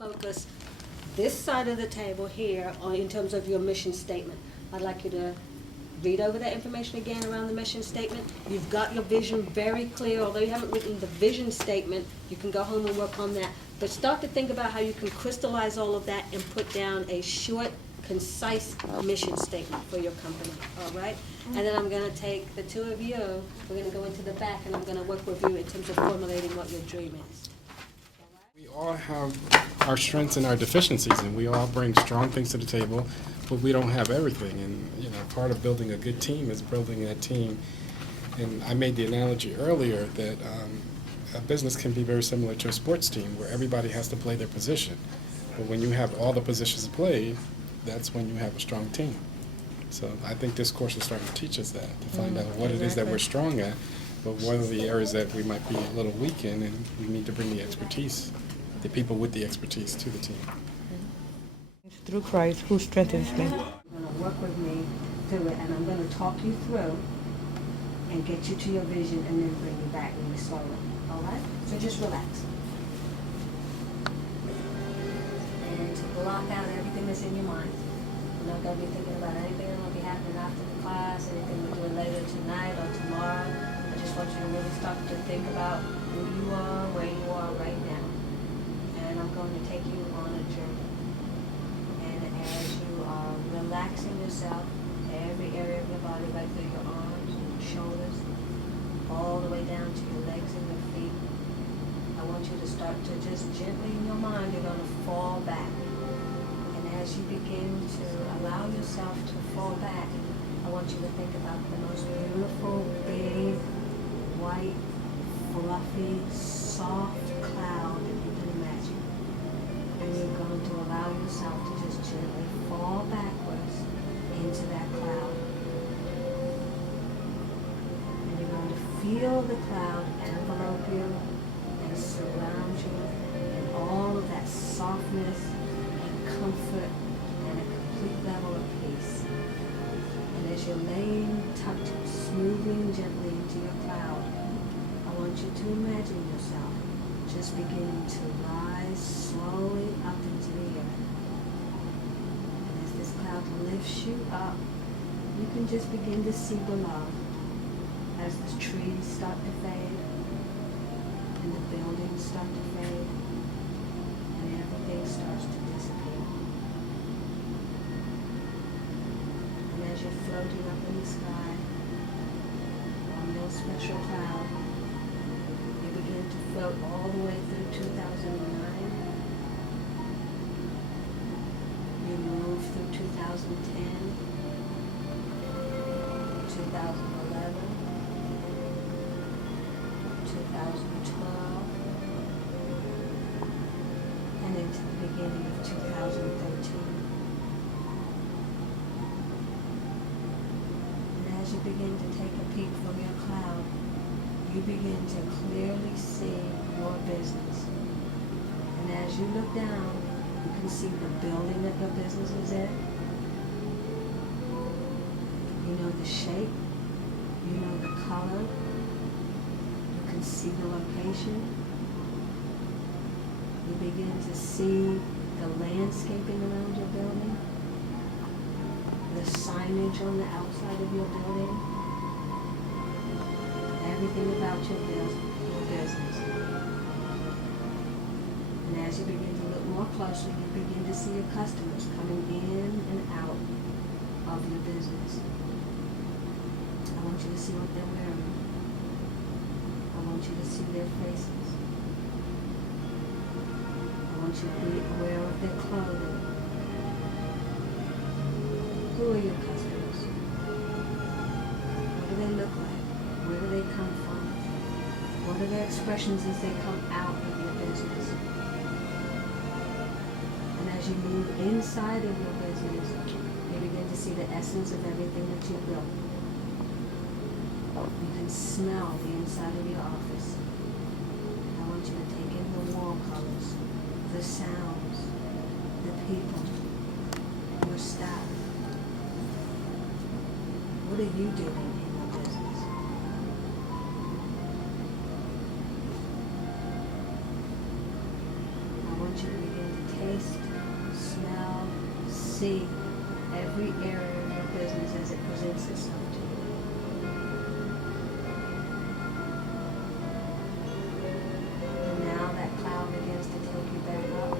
focus this side of the table here on, in terms of your mission statement. I'd like you to read over that information again around the mission statement. You've got your vision very clear. Although you haven't written the vision statement, you can go home and work on that. But start to think about how you can crystallize all of that and put down a short, concise mission statement for your company, all right? And then I'm gonna take the two of you, we're gonna go into the back, and I'm gonna work with you in terms of formulating what your dream is. We all have our strengths and our deficiencies, and we all bring strong things to the table, but we don't have everything. And part of building a good team is building that team. And I made the analogy earlier that a business can be very similar to a sports team, where everybody has to play their position. But when you have all the positions played, that's when you have a strong team. So I think this course is starting to teach us that, to find out what it is that we're strong at, but what are the areas that we might be a little weak in, and we need to bring the expertise, the people with the expertise to the team. Through Christ, who strengthens me. You're gonna work with me through it, and I'm gonna talk you through and get you to your vision, and then bring you back really slowly, all right? So just relax. And to block out everything that's in your mind. You're not gonna be thinking about anything that's gonna be happening after the class, anything we're doing later tonight or tomorrow. I just want you to really start to think about who you are, where you are right now. And I'm going to take you on a journey. And as you are relaxing yourself, every area of your body, right through your arms and your shoulders, all the way down to your legs and your feet, I want you to start to just gently in your mind, you're going to fall back. And as you begin to allow yourself to fall back, I want you to think about the most beautiful, big, white, fluffy, soft cloud that you can imagine. And you're going to allow yourself to just gently fall backwards into that cloud. And you're going to feel the cloud envelope you and surround you in all of that softness and comfort and a complete level of peace. And as you're laying tucked smoothly and gently into your cloud, I want you to imagine yourself just beginning to rise slowly up into the air. And as this cloud lifts you up, you can just begin to see below as the trees start to fade and the buildings start to fade and everything starts to disappear. And as you're floating up in the sky on your special cloud, you begin to float all the way through 2009. You move through 2010, 2011, 2012, and into the beginning of 2013. And as you begin to take a peek from your cloud, you begin to clearly see your business. And as you look down, you can see the building that your business is in. You know the shape, you know the color, you can see the location. You begin to see the landscaping around your building, the signage on the outside of your building, everything about your business. And as you begin to look more closely, you begin to see your customers coming in and out of your business. I want you to see what they're wearing. I want you to see their faces. I want you to be aware of their clothing. Who are your customers? What do they look like? Where do they come from? What are their expressions as they come out of your business? And as you move inside of your business, you begin to see the essence of everything that you've built. You can smell the inside of your office. I want you to take in the wall colors, the sounds, the people, your staff. What are you doing in your business? I want you to begin to see every area of your business as it presents itself to you. And now that cloud begins to take you back up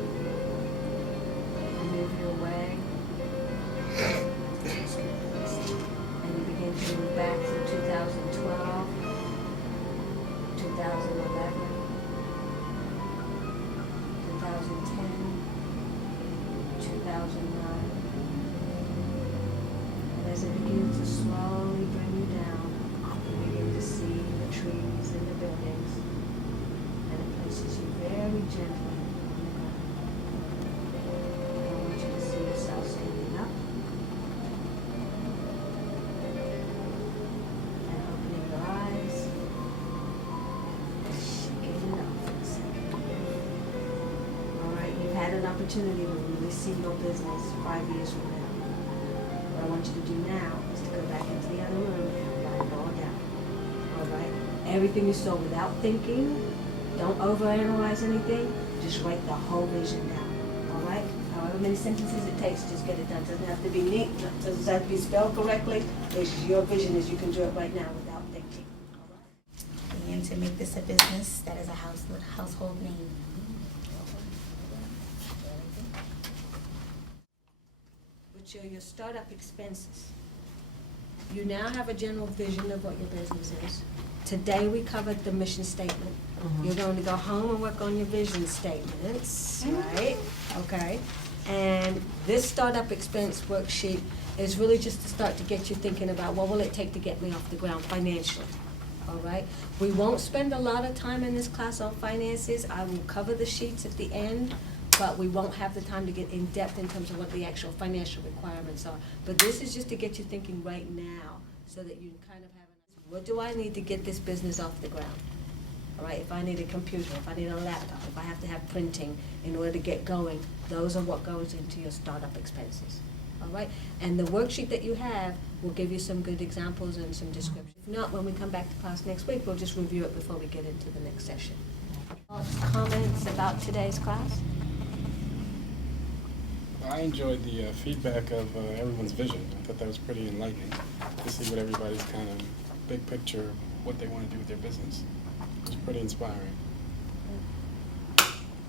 and move you away. And you begin to move back through 2012, 2011, 2010, 2009. And as it begins to slowly bring you down, you begin to see the trees and the buildings, and it places you very gently on the ground. I want you to see yourself standing up and opening your eyes and shaking it off for a second. All right, you've had an opportunity to really see your business 5 years from now. What I want you to do now is to go back into the other room and write it all down. All right? Everything you saw without thinking, don't overanalyze anything, just write the whole vision down. All right? However many sentences it takes, just get it done. Doesn't have to be neat, doesn't have to be spelled correctly. It's your vision as you can do it right now without thinking. All right? And to make this a business that is a household name. Which are your startup expenses. You now have a general vision of what your business is. Today, we covered the mission statement. You're going to go home and work on your vision statements, right? Okay. And this startup expense worksheet is really just to start to get you thinking about what will it take to get me off the ground financially. All right? We won't spend a lot of time in this class on finances. I will cover the sheets at the end, but we won't have the time to get in depth in terms of what the actual financial requirements are. But this is just to get you thinking right now so that you kind of have what do I need to get this business off the ground? All right, if I need a computer, if I need a laptop, if I have to have printing in order to get going, those are what goes into your startup expenses. All right, and the worksheet that you have will give you some good examples and some description. If not, when we come back to class next week, we'll just review it before we get into the next session. Thoughts, comments about today's class? I enjoyed the feedback of everyone's vision. I thought that was pretty enlightening to see what everybody's kind of big picture of what they want to do with their business. It was pretty inspiring.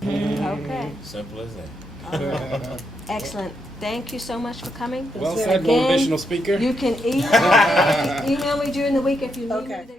Okay. Simple as that. Excellent. Thank you so much for coming. Well said, motivational speaker. You can email me during the week if you need me.